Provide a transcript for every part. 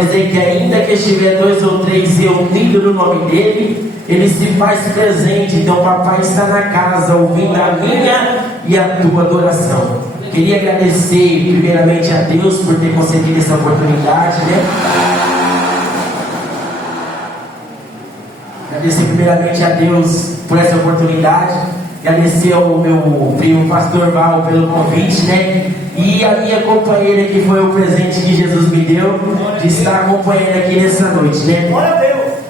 Dizer que ainda que estiver 2 ou 3 reunidos no nome dele, ele se faz presente. Então o papai está na casa ouvindo a minha e a tua adoração. Queria agradecer primeiramente a Deus por ter concedido essa oportunidade, né? Agradecer primeiramente a Deus por essa oportunidade. Agradecer ao meu primo pastor Val pelo convite, né? E a minha companheira, que foi o presente que Jesus me deu, de estar acompanhando aqui nessa noite, né?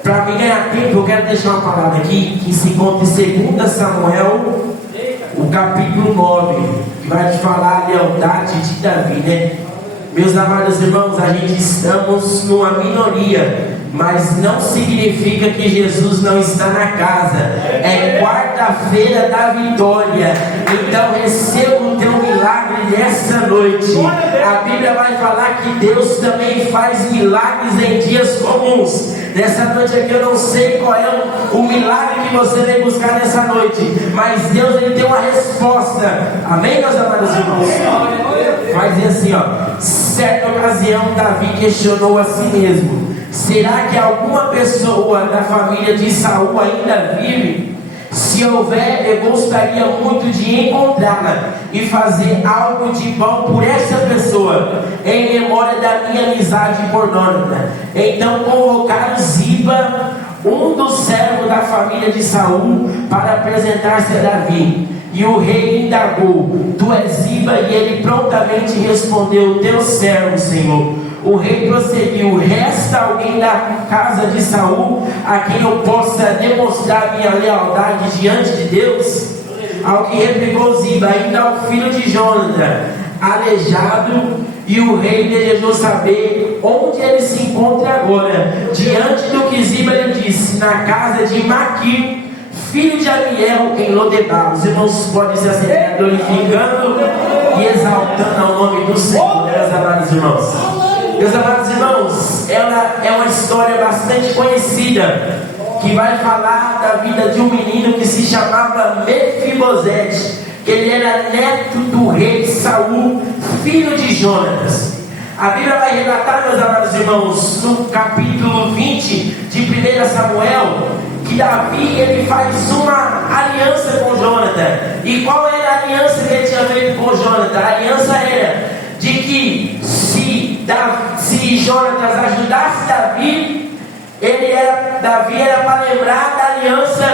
Para mim ganhar tempo, eu quero deixar uma palavra aqui que se encontra em 2 Samuel, o capítulo 9, que vai te falar a lealdade de Davi, né? Meus amados irmãos, a gente estamos numa minoria, mas não significa que Jesus não está na casa. É quarta-feira da vitória. Então receba o teu milagre nessa noite. A Bíblia vai falar que Deus também faz milagres em dias comuns. Nessa noite aqui eu não sei qual é o milagre que você vem buscar nessa noite, mas Deus, ele tem uma resposta. Amém, meus amados irmãos? Vai dizer assim, ó: certa ocasião Davi questionou a si mesmo: será que alguma pessoa da família de Saul ainda vive? Se houver, eu gostaria muito de encontrá-la e fazer algo de bom por essa pessoa, em memória da minha amizade por Jonathan. Então convocaram Ziba, um dos servos da família de Saul, para apresentar-se a Davi. E o rei indagou: tu és Ziba? E ele prontamente respondeu: teu servo, Senhor. O rei prosseguiu: resta alguém da casa de Saul a quem eu possa demonstrar minha lealdade diante de Deus? Ao que replicou Ziba: ainda o filho de Jonathan, aleijado. E o rei desejou saber onde ele se encontra agora. Diante do que Ziba lhe disse: na casa de Maquir, filho de Amiel, em Lodebar. Os irmãos podem se acelerar, glorificando e exaltando ao nome do Senhor, meus amados irmãos. Meus amados irmãos, ela é uma história bastante conhecida, que vai falar da vida de um menino que se chamava Mefibosete, que ele era neto do rei Saul, filho de Jonatas. A Bíblia vai relatar, meus amados irmãos, no capítulo 20 de 1 Samuel, que Davi, ele faz uma aliança com Jonathan. E qual era a aliança que ele tinha feito com Jonathan? A aliança era de que se Jonatas ajudasse Davi, Davi era para lembrar da aliança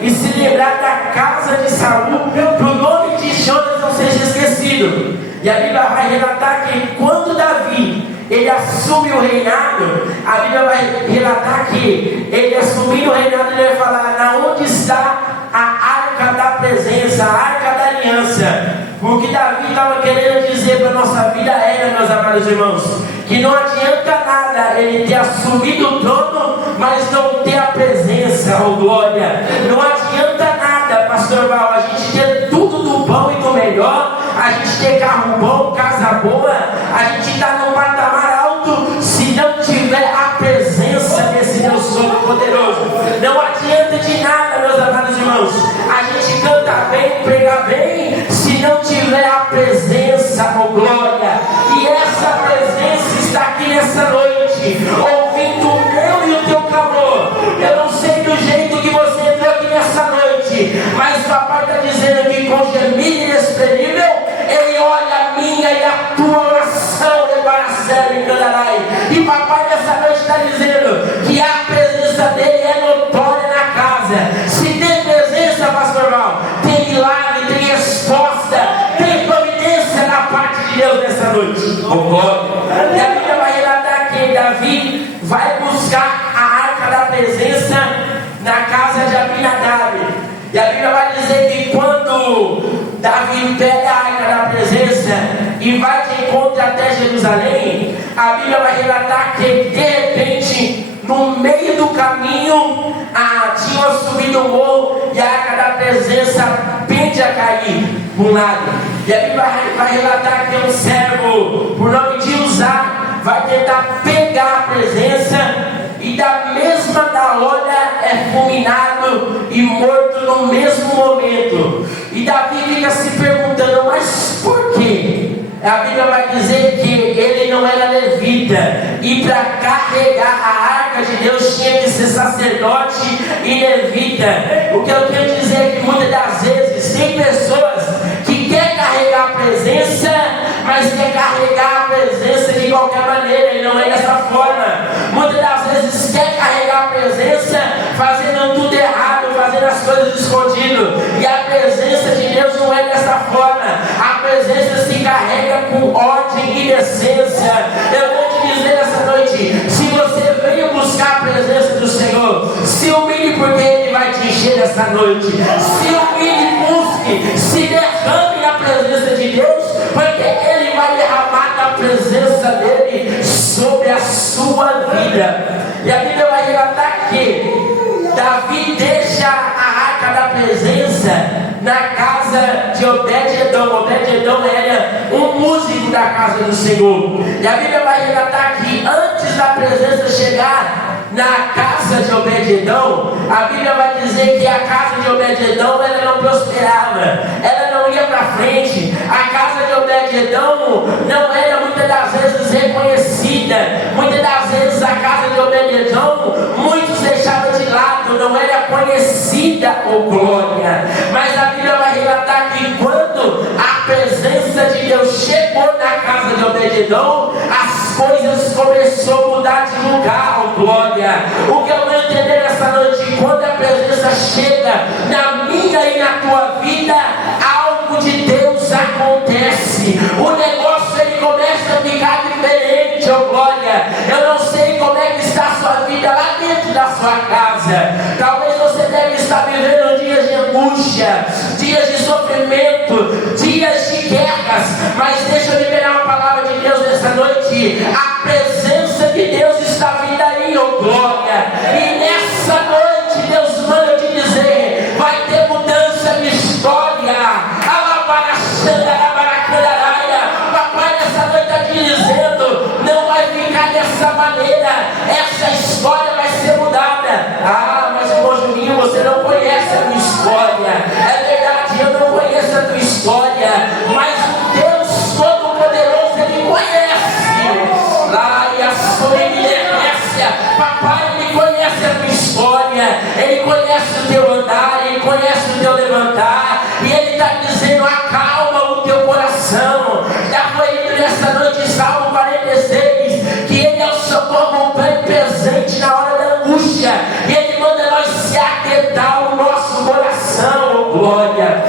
e se lembrar da casa de Saul, para o nome de Jonatas não seja esquecido. E a Bíblia vai relatar que quando Davi ele assume o reinado, a Bíblia vai relatar que ele assumindo o reinado, ele vai falar: na onde está a arca da presença, a arca da aliança? Porque Davi estava querendo dizer para a nossa vida era, meus amados irmãos, que não adianta nada ele ter assumido o trono, mas não ter a presença, oh glória. Não adianta nada, pastor Val, a gente ter tudo do bom e do melhor, a gente ter carro bom, casa boa, a gente está num patamar alto, se não tiver a presença desse Deus Todo-Poderoso. Não adianta de nada, meus amados irmãos, a gente canta bem, prega bem, se não tiver a presença, oh glória. E essa presença está aqui nessa noite, ouvindo o meu e o teu clamor. Eu não sei do jeito que você entrou aqui nessa noite, mas o papai está dizendo que com gemido inexprimível ele olha a minha e a tua oração de Baracelo e Candarai. E papai nessa noite está dizendo que a presença dele é notória na casa. Se tem presença, pastor Val, tem milagre, tem resposta, tem providência da parte de Deus nessa noite. Oh glória. E a Bíblia vai relatar que Davi vai buscar a arca da presença na casa de Abinadab. E a Bíblia vai dizer que quando Davi pega a arca da presença e vai de encontro até Jerusalém, a Bíblia vai relatar que de repente, no meio do caminho, tinha subido o morro e a arca da presença pende a cair para um lado. E a Bíblia vai relatar que um servo, por nome de Uzá, vai tentar pegar a presença e da mesma da hora é fulminado e morto no mesmo momento. E Davi fica se perguntando: mas por quê? a Bíblia vai dizer que ele não era levita, e para carregar a arca de Deus tinha que ser sacerdote e levita. O que eu quero dizer é que muitas das vezes tem pessoas que querem carregar a presença, mas quer carregar a presença de qualquer maneira, e não é dessa forma. Muitas das vezes quer carregar a presença fazendo tudo errado, fazendo as coisas escondido, e a presença de Deus não é dessa forma. A presença se carrega com ordem e decência. Eu vou te dizer essa noite: se você veio buscar a presença do Senhor, se humilhe, porque Ele vai te encher essa noite. Se humilhe, busque, se derrame na presença de Deus, porque Ele vai derramar a presença dEle sobre a sua vida. E a Bíblia vai relatar que Davi deixa a arca da presença na casa de Obed-edom. Obed-edom era um músico da casa do Senhor. E a Bíblia vai relatar que antes da presença chegar na casa de Obed-edom, a Bíblia vai dizer que a casa de Obed-edom ela não prosperava, ela não ia para frente. A casa de Obed-edom não era muitas das vezes reconhecida. Muitas das vezes a casa de Obed-edom muitos deixavam de lado, não era conhecida ou glória. Mas a Bíblia vai relatar que quando a presença de Deus chegou na casa de Obed-edom, as coisas começaram a mudar de lugar, oh glória. O que eu vou entender nessa noite: quando a presença chega na minha e na tua vida, algo de Deus acontece. O negócio ele começa a ficar diferente, oh glória. Eu não sei como é que está a sua vida lá dentro da sua casa. Talvez você deve estar vivendo dias de angústia, dias de sofrimento, dias de guerras. Mas deixa eu liberar uma palavra de Deus nessa noite. A presença de Deus está vindo aí, oh glória. E nessa noite Deus manda eu te dizer: vai ter mudança de história. Papai nessa noite está te dizendo: não vai ficar dessa maneira. Essa história vai ser mudada. Ah, mas irmão Juninho, você não conhece a minha história. É verdade, eu não conheço a tua história, mas o Deus Todo-Poderoso Ele conhece. Lá e a sua eminência, papai, Ele conhece a tua história, Ele conhece o teu andar, Ele conhece o teu levantar, e Ele está dizendo: acalma o teu coração. Já foi lido nessa noite Salmo 46, que Ele é o socorro presente na hora da angústia, e Ele manda nós se aquietar o nosso coração, oh glória.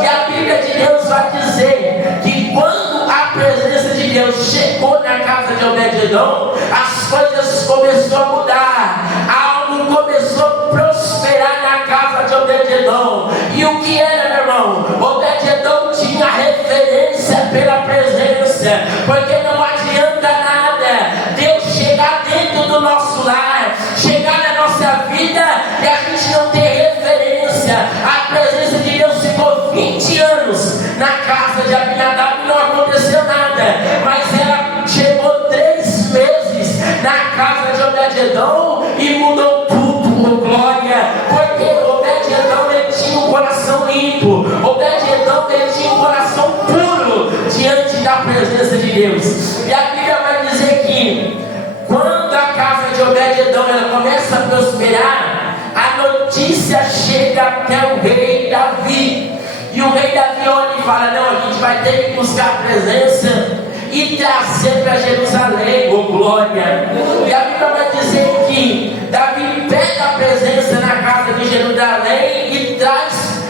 E a Bíblia de Deus vai dizer que quando a presença de Deus chegou na casa de Obed-edom, as coisas começaram a mudar, algo começou a prosperar na casa de Obed-edom. E o que era, meu irmão? Obed-edom tinha referência pela presença, porque não adianta nada Deus chegar dentro do nosso lar, chegar na nossa vida e a gente não ter referência. A presença de Deus ficou 20 anos na casa de Abinadab e não aconteceu nada, mas ela chegou 3 meses na casa de Obed-edom e mudou tudo, oh glória. Porque Obed-edom ele tinha um coração limpo, Obed-edom ele tinha um coração puro diante da presença de Deus. E a Bíblia vai dizer que quando a casa de Obed-edom ela começa a prosperar, a notícia chega até o rei Davi. E o rei Davi olha e fala: não, a gente vai ter que buscar a presença e trazer para Jerusalém, oh glória. E a Bíblia vai dizer que Davi pega a presença na casa de Jerusalém e traz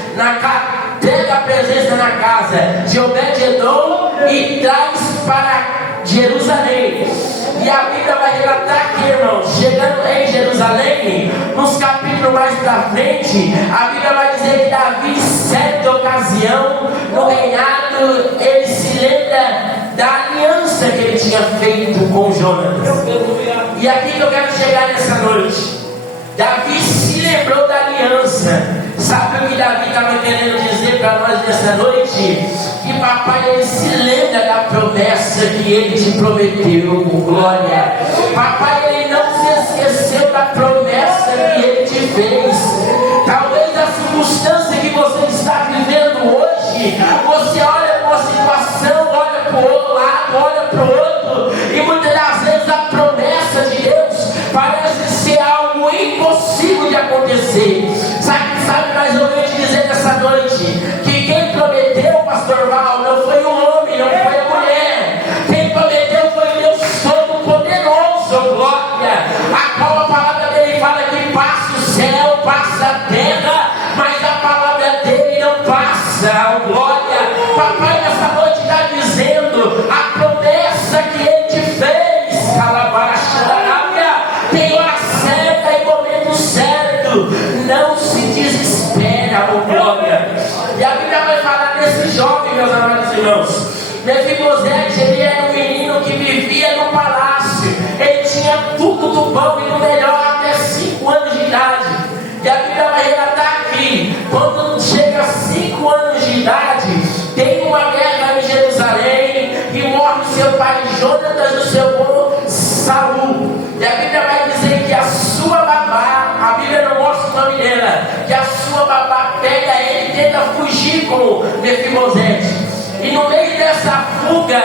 pega a presença na casa de Obed-edom e traz para Jerusalém. E a Bíblia vai relatar que, irmão, chegando em Jerusalém, nos capítulos mais para frente, a Bíblia vai dizer que Davi, certa ocasião, no reinado, ele se lembra da aliança que ele tinha feito com Jonatas. E aqui que eu quero chegar nessa noite: Davi se lembrou da aliança. Sabe o que Davi estava querendo dizer para nós nessa noite? Que papai, ele se lembra da promessa que ele te prometeu, com glória. Papai, ele não se esqueceu da promessa que ele te fez. Talvez a circunstância que você está vivendo hoje, você olha para uma situação, olha para o outro, dizendo: não se desespera, oh glória. E a Bíblia vai falar desse jovem, meus amados irmãos. Mefibosete, ele era um menino que vivia no palácio. Ele tinha tudo do bom e do melhor até 5 anos de idade. E a Bíblia vai relatar aqui: quando chega a 5 anos de idade, tem uma guerra em Jerusalém e morre seu pai Jonatas e o seu avô Saul. E a Bíblia vai dizer que a sua babá, a Bíblia não mostra o nome dela, que a sua babá pega ele e tenta fugir com Mefibosete. E no meio dessa fuga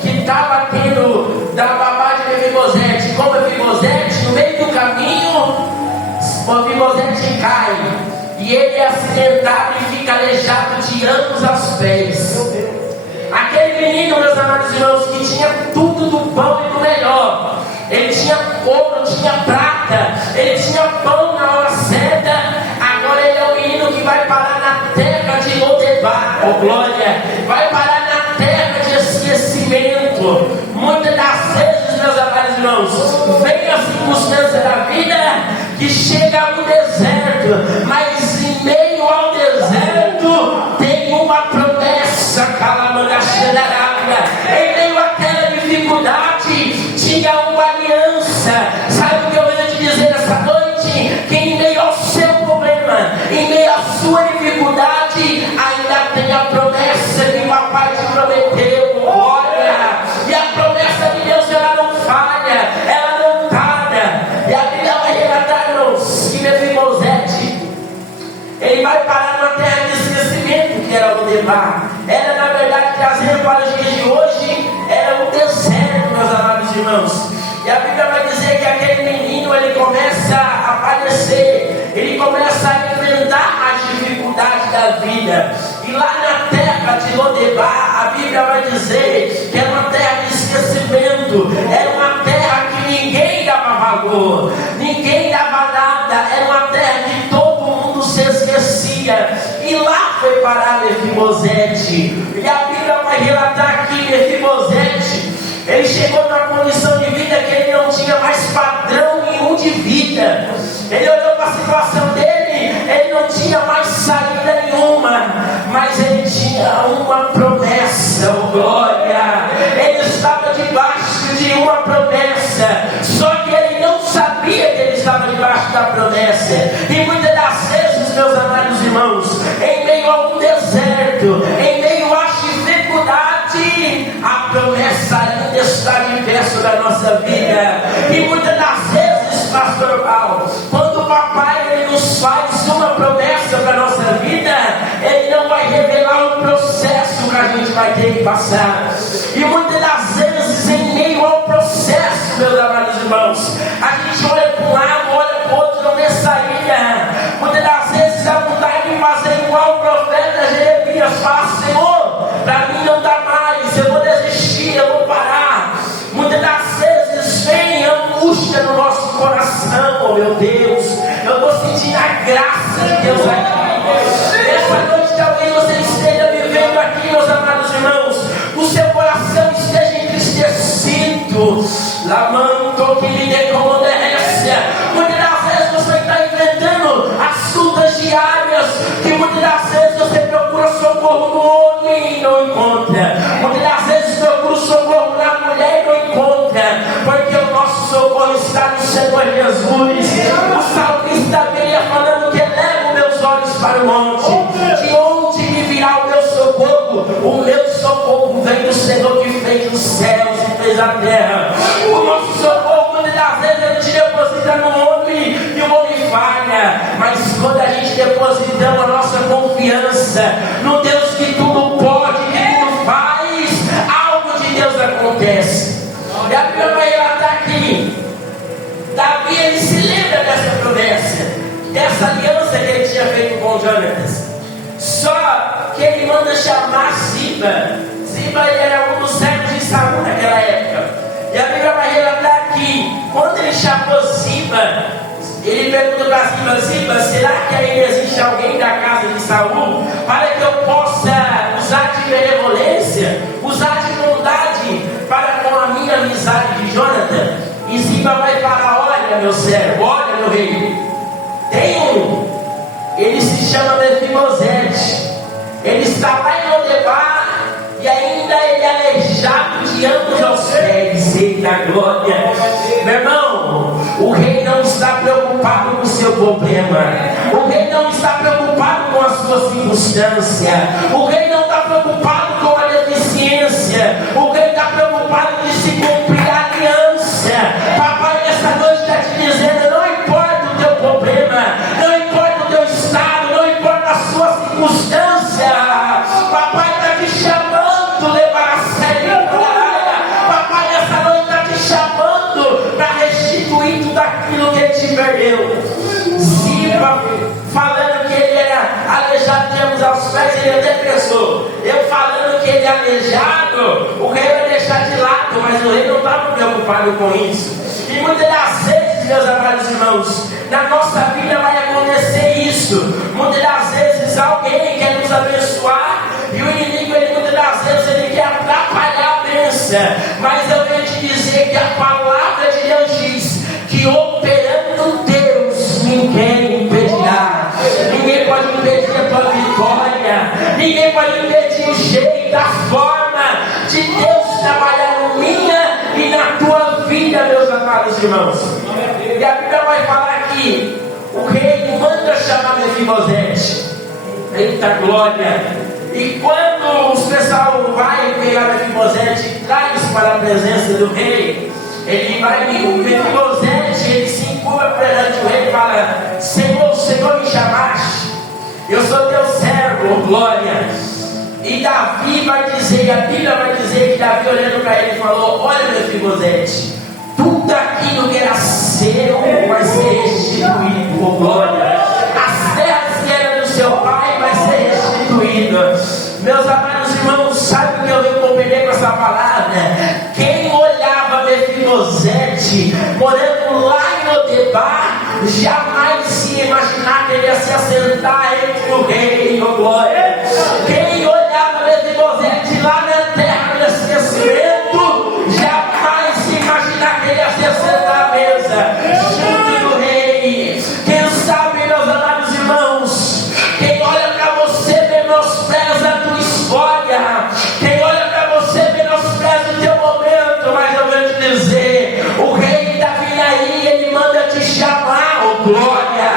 que estava tendo da babá de Mefibosete com Mefibosete, no meio do caminho, Mefibosete cai e ele é acidentado e fica aleijado de ambos os pés. Aquele menino, meus amados irmãos, que tinha tudo do bom e do melhor. Ele tinha ouro, tinha prata, ele tinha pão na hora certa. Agora ele é um menino que vai parar na terra de Lodebar, oh glória. Vai parar na terra de esquecimento. Muitas das vezes, meus amados irmãos, vem a circunstância da vida que chega no deserto, mas em meio ao deserto tem uma promessa, em meio àquela dificuldade tinha uma aliança. Sabe o que eu venho te dizer essa noite? Que em meio ao seu problema, em meio à sua dificuldade, ainda tem a promessa que o papai te prometeu. Olha, e a promessa de Deus, ela não falha, ela não tarda. E a Bíblia vai relatar-nos que Mefibosete, ele vai parar numa terra de esquecimento, que era o Lodebar. Era, na verdade, trazendo para os dias de hoje, era um deserto, meus amados irmãos. E a Bíblia vai dizer que aquele menino, ele começa a padecer, ele começa a enfrentar as dificuldades da vida. E lá na terra de Lodebar, a Bíblia vai dizer que era uma terra de esquecimento, era uma terra que ninguém dava valor, ninguém dava nada, era uma terra que todo mundo se esquecia. E lá foi parar Mefibosete. E a Bíblia vai relatar que Mefibosete, ele chegou numa condição de vida que ele não tinha mais padrão nenhum de vida. Ele olhou para a situação dele, ele não tinha mais saída nenhuma, mas ele tinha uma promessa, oh glória. Ele estava debaixo de uma promessa, só que ele não sabia que ele estava debaixo da promessa. E muitas das vezes, meus amados irmãos, em meio a um deserto, em meio às dificuldades, a promessa ainda está de perto da nossa vida. E muitas das vezes, pastor Paulo, quando o papai ele nos faz uma promessa para a nossa vida, ele não vai revelar o processo que a gente vai ter que passar. E muitas das vezes, em meio ao processo, meus amados irmãos, a gente olha para um lado, olha para o outro, não vê saída. Muitas das vezes a vontade de fazer igual o profeta Jeremias fala: Senhor, para mim não dá mais, eu vou desistir, eu vou parar. Muitas das vezes vem angústia no nosso coração, oh meu Deus, eu estou sentindo a graça de Deus aqui. Essa noite talvez você esteja vivendo aqui, meus amados irmãos, o seu coração esteja entristecido, lamento que lhe dê como derrência. Muitas das vezes você está enfrentando as lutas diárias, que muitas das vezes você procura socorro no homem e não encontra. Muitas das vezes procura socorro na mulher e não encontra, porque o nosso socorro está no Senhor Jesus. O salmista veio falando que eleva meus olhos para o monte, de onde me virá o meu socorro? O meu socorro vem do Senhor que fez os céus e fez a terra. O nosso socorro, muitas das vezes, ele te deposita no homem e o homem falha, mas quando a gente depositamos a nossa confiança no Deus que tudo pode, que tudo faz, algo de Deus acontece. E a Bíblia vai relatar aqui, Davi, ele se lembra dessa promessa, dessa aliança que ele tinha feito com Jonatas. Só que ele manda chamar Ziba. Ziba era um dos servos de Saul naquela época. E a Bíblia vai relatar que quando ele chamou Ziba, ele pergunta para Ziba: Ziba, será que ainda existe alguém da casa de Saul para que eu possa usar de benevolência, usar de bondade para com a minha amizade de Jonatas? E Ziba vai falar: olha meu servo, olha meu rei, Tem um, ele se chama Mefibosete. Ele está lá em Lodebar e ainda ele é aleijado de ambos aos pés. Eita glória! Meu irmão, o rei não está preocupado com o seu problema. O rei não está preocupado com a sua circunstância. O rei não está preocupado com a deficiência. O rei está preocupado de se cumprir a aliança. Papai, nessa noite está te dizendo: não importa o teu problema, não importa o teu estado, não importa a sua circunstância. Papai está te chamando, levar a sério a praia. Papai, nessa noite está te chamando para restituir tudo aquilo que ele te perdeu. Ziba, falando que ele era aleijado de ambos aos pés, ele até pensou: eu falando que ele é aleijado, o rei vai deixar de lado, mas o rei não estava preocupado com isso. E muitas das vezes, meus amados irmãos, na nossa vida vai acontecer isso. Muitas das vezes alguém quer nos abençoar e o inimigo, ele, muitas das vezes, ele quer atrapalhar a bênção. Mas eu venho te dizer que a palavra de Deus diz que operando Deus, ninguém impedirá. Ninguém pode impedir a tua vitória. Ninguém pode impedir o jeito, a forma de Deus trabalhar no minha e na tua vida, meus amados irmãos. E a Bíblia vai falar que o rei manda chamar Mefibosete. Eita glória! E quando o pessoal vai pegar Mefibosete e traz para a presença do rei, ele vai, o Mefibosete, ele se encurva perante o rei e fala: Senhor, o Senhor me chamaste, eu sou teu servo, glória. E Davi vai dizer, a Bíblia vai dizer que Davi, olhando para ele, falou: olha, Mefibosete, tudo aquilo que era seu vai ser restituído, oh glória. As terras que eram do seu pai vai ser restituídas. Meus amados irmãos, sabe o que eu venho compreender com essa palavra? Quem olhava Mefibosete morando lá em Lodebar, jamais se ia imaginar que ele ia se assentar entre o rei, oh glória. Quem olhava Mefibosete lá na terra do esquecimento, jamais se imaginar que ele ia se assentar à mesa junto do rei. Quem sabe, meus amados irmãos, quem olha para você menospreza a tua história. Quem olha para você menospreza o teu momento. Mas eu vou te dizer, o rei está vindo aí, ele manda te chamar, oh glória.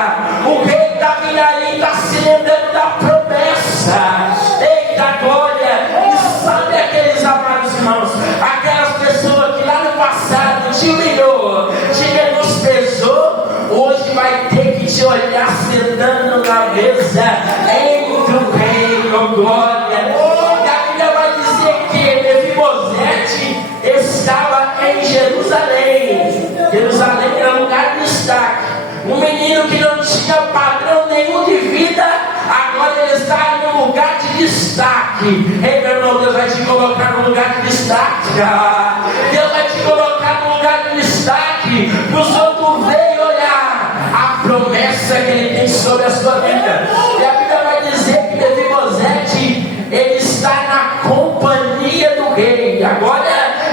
O rei está vindo aí, está se lembrando da promessa. Eita glória. E sabe aqueles amados irmãos, aquelas pessoas que lá no passado te humilhou, te menosprezou, hoje vai ter que te olhar sentando na mesa entre o rei, oh glória. E a Bíblia vai dizer que Mefibosete estava em Jerusalém. Jerusalém era um lugar de destaque. Um menino que não tinha padrão nenhum de vida, agora ele está em um lugar de destaque. Ei, meu irmão, Deus vai te colocar num lugar de destaque. Deus vai te colocar num lugar de destaque, para os outros verem olhar a promessa que ele tem sobre a sua vida. E a Bíblia vai dizer que Mefibosete, ele está na companhia do rei. Agora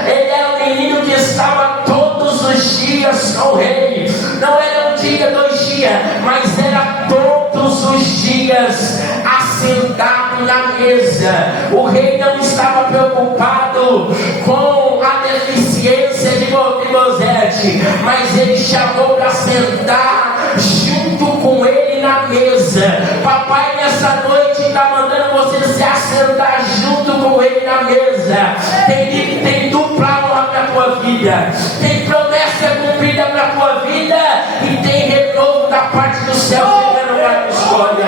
ele é um menino que estava todos os dias com o rei. Não era um dia, 2 dias, mas era todos os dias assentado na mesa. O rei não estava preocupado com a deficiência de Mefibosete, mas ele chamou para sentar junto com ele na mesa. Papai, nessa noite está mandando você se assentar junto com ele na mesa. Tem dupla honra para a tua vida, tem promessa cumprida para a tua vida e tem renovo da parte do céu chegando para a tua história.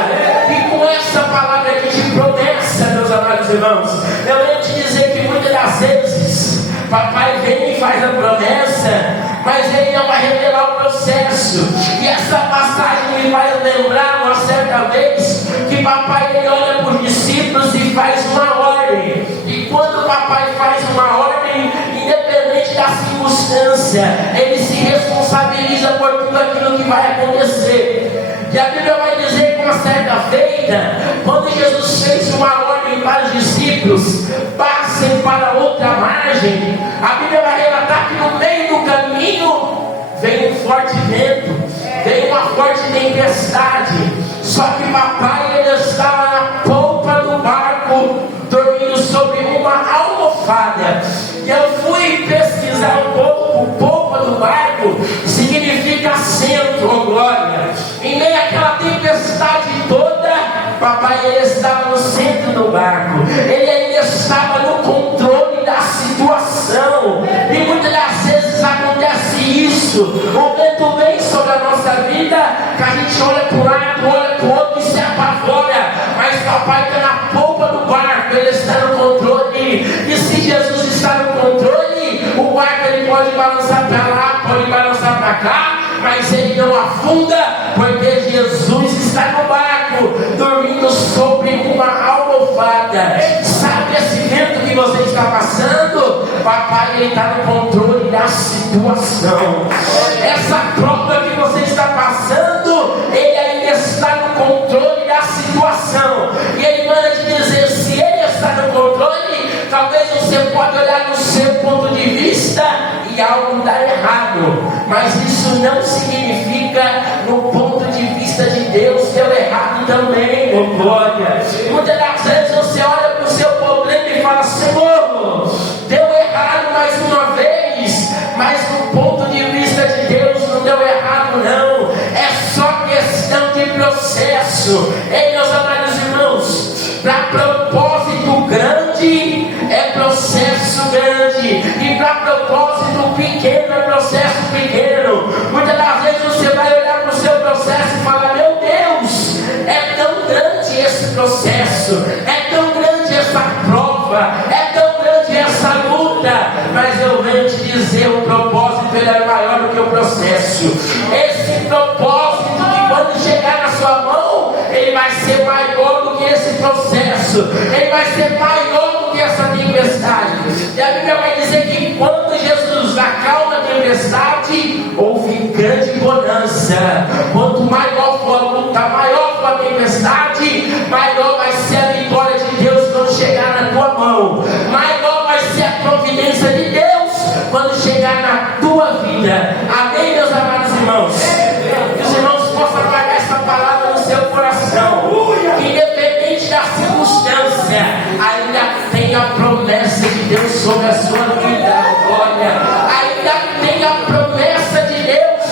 E com essa palavra aqui de promessa, meus amados irmãos, eu venho te dizer que muitas das vezes papai vem e faz a promessa, mas ele não vai revelar o processo. E essa passagem me faz lembrar uma certa vez que papai, ele olha para os discípulos e faz uma ordem. E quando o papai faz uma ordem, independente da circunstância, ele se responsabiliza por tudo aquilo que vai acontecer. E a Bíblia vai dizer que uma certa feita, quando Jesus fez uma ordem para os discípulos, passem para outra margem, a Bíblia vai relatar que no meio do caminho veio um forte vento, veio uma forte tempestade. Só que papai, ele estava na polpa do barco, dormindo sobre uma almofada. E eu fui pesquisar um pouco. Polpa do barco significa centro, oh glória. Em meio àquela tempestade toda, papai, ele estava no centro do barco. Ele ainda estava no controle da situação. E muitas das vezes acontece isso. O vento vem sobre a nossa vida, que a gente olha para um lado, olha para o outro e se apavora. Mas papai está na polpa do barco, ele está no controle. E se Jesus está no controle, o barco ele pode balançar para lá, pode balançar para cá, mas ele não afunda, porque Jesus está no barco, dormindo sobre uma almofada. Sabe esse vento que você está passando? Papai, ele está no controle da situação. Essa prova que você está passando, ele ainda está no controle da situação. E ele manda te dizer, se ele está no controle, talvez você pode olhar do seu ponto de vista e algo dá errado, mas isso não significa no ponto de vista de Deus deu errado também, oh glória. Muitas das vezes você olha para o seu problema e fala, Senhor, deu errado mais uma vez, mas no ponto de vista de Deus não deu errado não, é só questão de processo. Ei, meus amados irmãos, para propósito grande é processo grande, e para propósito pequeno é processo pequeno. Muitas das vezes você vai olhar para o seu processo e falar, meu Deus, é tão grande esse processo, é tão grande essa prova, é tão grande essa luta, mas eu venho te dizer, o propósito ele é maior do que o processo. Esse propósito que quando chegar na sua mão, ele vai ser maior do que esse processo, ele vai ser maior do que essa tempestade. E a Bíblia vai dizer que quando Jesus acalma a tempestade, houve grande bonança. Quanto maior for a luta, maior for a tempestade, maior vai ser a vitória de Deus quando chegar na tua mão, maior vai ser a providência de Deus quando chegar na tua vida. Amém, meus amados irmãos? Que os irmãos possam guardar essa palavra no seu coração. Independente da circunstância, ainda tem a promessa de Deus sobre a sua vida. Glória. Ainda tem a promessa de Deus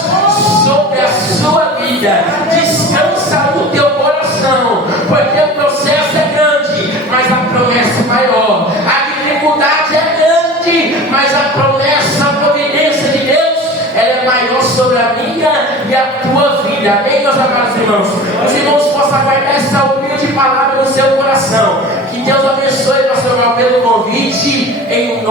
sobre a sua vida. Descansa no teu coração, porque o processo é grande, mas a promessa é maior. A dificuldade é grande, mas a promessa, a providência de Deus, ela é maior sobre a minha e a tua vida. Amém, meus amados irmãos? Os irmãos possam guardar essa humilde palavra no seu coração. Que Deus abençoe, pastor Mal, pelo convite, em nome